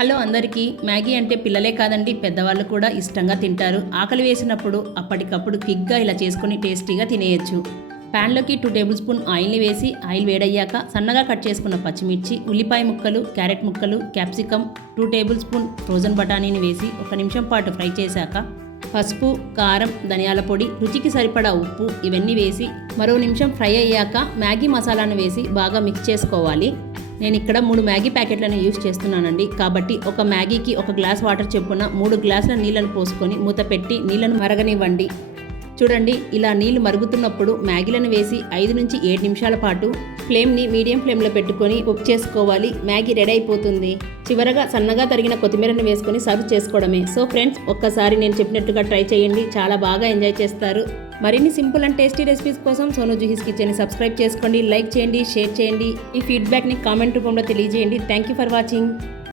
Hello అందరికీ. Maggi అంటే పిల్లలే కాదండి, పెద్దవాళ్ళు కూడా ఇష్టంగా తింటారు. ఆకలి వేసినప్పుడు అప్పటికప్పుడు క్విక్గా ఇలా చేసుకొని టేస్టీగా తినేయచ్చు. ప్యాన్లోకి 2 టేబుల్ స్పూన్ ఆయిల్ని వేసి ఆయిల్ వేడయ్యాక సన్నగా కట్ చేసుకున్న పచ్చిమిర్చి, ఉల్లిపాయ ముక్కలు, క్యారెట్ ముక్కలు, క్యాప్సికమ్, 2 టేబుల్ స్పూన్ ఫ్రోజన్ బఠానీని వేసి 1 నిమిషం పాటు ఫ్రై చేశాక పసుపు, కారం, ధనియాల పొడి, రుచికి సరిపడా ఉప్పు ఇవన్నీ వేసి మరో నిమిషం ఫ్రై అయ్యాక మ్యాగీ మసాలాను వేసి బాగా మిక్స్ చేసుకోవాలి. నేను ఇక్కడ 3 మ్యాగీ ప్యాకెట్లను యూస్ చేస్తున్నానండి. కాబట్టి ఒక మ్యాగీకి 1 గ్లాస్ వాటర్ చొప్పున 3 గ్లాసుల నీళ్లను పోసుకొని మూత పెట్టి నీళ్లను మరగనివ్వండి. చూడండి, ఇలా నీళ్లు మరుగుతున్నప్పుడు మ్యాగీలను వేసి 5 నుంచి 7 నిమిషాల పాటు ఫ్లేమ్ని మీడియం ఫ్లేమ్లో పెట్టుకొని కుక్ చేసుకోవాలి. మ్యాగీ రెడీ అయిపోతుంది. చివరగా సన్నగా తరిగిన కొత్తిమీరను వేసుకొని సర్వ్ చేసుకోవడమే. సో ఫ్రెండ్స్, ఒక్కసారి నేను చెప్పినట్టుగా ట్రై చేయండి, చాలా బాగా ఎంజాయ్ చేస్తారు. మరిన్ని సింపుల్ అండ్ టేస్టీ రెసిపీస్ కోసం సోను జుహీస్ కిచెన్ని సబ్స్క్రైబ్ చేసుకోండి, లైక్ చేయండి, షేర్ చేయండి. ఈ ఫీడ్బ్యాక్ని కామెంట్ రూపంలో తెలియజేయండి. Thank you for watching.